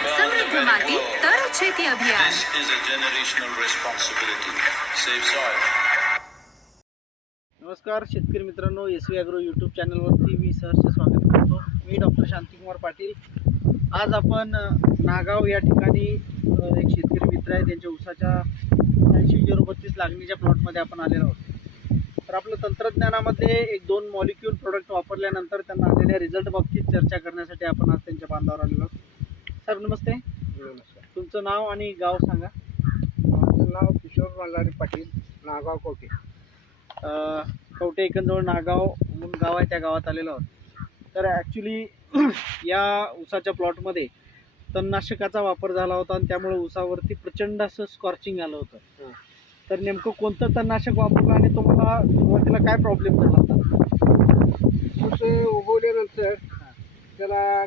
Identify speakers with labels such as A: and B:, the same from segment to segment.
A: સમૃદ્ધ માટી તર છેતી અભિયાન
B: This is a generational responsibility. Save soil.
C: नमस्कार शेतकरी मित्रांनो एस व्ही ॲग्रो यूट्यूब चॅनलवरती मी सहर्ष स्वागत करतो मी डॉक्टर शांतिकुमार पाटील आज आपण अ, नागाव या ठिकाणी अ, एक शेतकरी मित्र आहे त्यांच्या ऊसाच्या ऐंशी झिरो बत्तीस लागणीच्या प्लॉटमध्ये आपण आलेलो आहोत तर आपलं तंत्रज्ञानामध्ये एक दोन मॉलिक्यूल प्रोडक्ट वापरल्यानंतर त्यांना आलेल्या रिझल्ट बाबतीत चर्चा करण्यासाठी आपण आज त्यांच्या बांधावर आलेलो आहोत सर नमस्ते.
D: नमस्कार.
C: तुमचं नाव आणि गाव सांगा.
D: माझं नाव किशोर मल्हारी पाटील नागाव कोटे
C: अ, कवठे एकंजवळ नागाव म्हणून गाव आहे त्या गावात आलेलो आहोत. तर ॲक्च्युली या ऊसाच्या प्लॉटमध्ये तणनाशकाचा वापर झाला होता आणि त्यामुळे ऊसावरती प्रचंड असं स्कॉर्चिंग आलं होतं. तर नेमकं कोणतं तणनाशक वापरलं आणि तुम्हाला सुरुवातीला काय प्रॉब्लेम झाला होता?
D: ऊस उगवल्यानंतर त्याला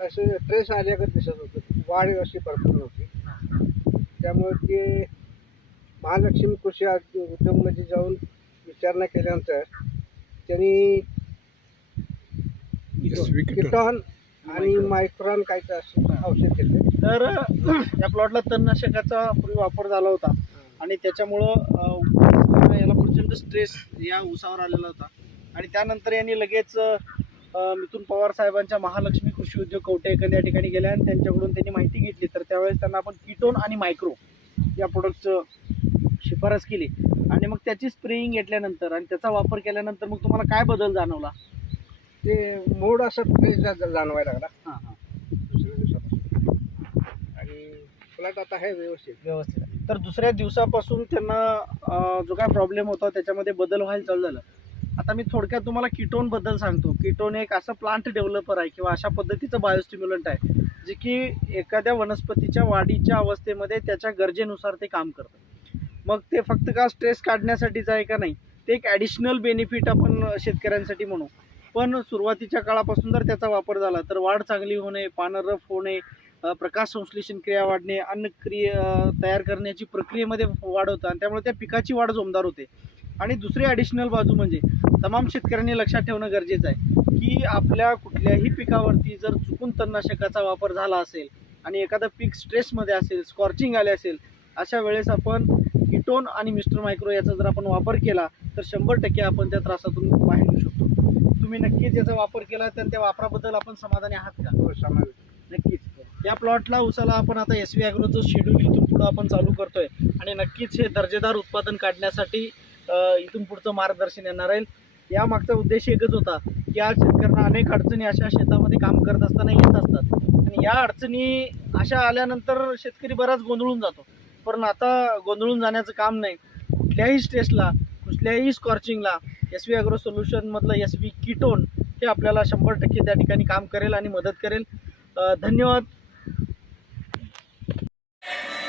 D: असे ट्रेस आल्यागत दिसत होतं. वाढ अशी भरपूर नव्हती. त्यामुळे ते महालक्ष्मी कृषी उद- उद्योगमध्ये जाऊन विचारणा केल्यानंतर त्यांनी किटॉन आणि मायक्रॉन काय औषध दिले
C: तर या प्लॉटला तणनाशकाचा पूर्वी वापर झाला होता. आणि त्याच्यामुळं याला प्रचंड स्ट्रेस या ऊसावर आलेला होता. आणि त्यानंतर यांनी लगेच मिथुन पवार साहेबांच्या महालक्ष्मी कृषी उद्योग कवठे एकंद या ठिकाणी गेल्या आणि त्यांच्याकडून त्यांनी माहिती घेतली. तर त्यावेळेस त्यांना आपण किटोन आणि मायक्रो या प्रोडक्टचं शिफारस केली. आणि मग त्याची स्प्रेइंग घेतल्यानंतर आणि त्याचा वापर केल्यानंतर मग तुम्हाला काय बदल जाणवला?
D: ते मोड असं फ्रेश जाणवायला लागला.
C: हां हां.
D: दुसऱ्या दिवसापासून. आणि प्लॉट आता आहे व्यवस्थित.
C: व्यवस्थित. तर दुसऱ्या दिवसापासून त्यांना जो काय प्रॉब्लेम होता त्याच्यामध्ये बदल व्हायला चालू झालं. आता मी थोडक्यात तुम्हाला किटोनबद्दल सांगतो. किटोन एक असं प्लांट डेव्हलपर आहे किंवा अशा पद्धतीचं बायोस्टिम्युलंट आहे जे की एखाद्या वनस्पतीच्या वाढीच्या अवस्थेमध्ये त्याच्या गरजेनुसार ते काम करतं. मग ते फक्त का स्ट्रेस काढण्यासाठीच आहे का नाही ते एक ॲडिशनल बेनिफिट आपण शेतकऱ्यांसाठी म्हणू. पण सुरुवातीच्या काळापासून जर त्याचा वापर झाला तर वाढ चांगली होणे पानं रफ होणे प्रकाश संश्लेषण क्रिया वाढणे अन्न क्रिया तयार करण्याची प्रक्रियेमध्ये वाढ होतं आणि त्यामुळे त्या पिकाची वाढ जोमदार होते. आणि दुसरी ॲडिशनल बाजू म्हणजे तमाम शेतकऱ्यांनी लक्षात ठेवणं गरजेचं आहे की आपल्या कुठल्याही पिकावरती जर चुकून तणनाशकाचा वापर झाला असेल आणि एखादं पीक स्ट्रेसमध्ये असेल स्कॉर्चिंग आले असेल अशा वेळेस आपण किटोन आणि मिस्टर मायक्रो याचा जर आपण वापर केला तर शंभर टक्के आपण त्या त्रासातून बाहेर येऊ शकतो. तुम्ही नक्कीच याचा वापर केला तर त्या वापराबद्दल आपण समाधानी आहात का?
D: समावेश
C: नक्कीच. या प्लॉटला उसाला आपण आता एस व्ही ॲग्रोचं शेड्यूल इथून पुढं आपण चालू करतोय. आणि नक्कीच हे दर्जेदार उत्पादन काढण्यासाठी इथून पुढचं मार्गदर्शन येणार आहे. या मागचा उद्देश एकच होता की आज शेतकऱ्यांना अनेक अडचणी अशा शेतामध्ये काम करत असताना येत असतात. आणि या अडचणी अशा आल्यानंतर शेतकरी बराच गोंधळून जातो. पण आता गोंधळून जाण्याचं काम नाही. कुठल्याही स्ट्रेसला कुठल्याही स्कॉर्चिंगला एस व्ही ॲग्रो सोल्युशनमधलं एस व्ही किटोन हे आपल्याला शंभर टक्के त्या ठिकाणी काम करेल आणि मदत करेल. धन्यवाद.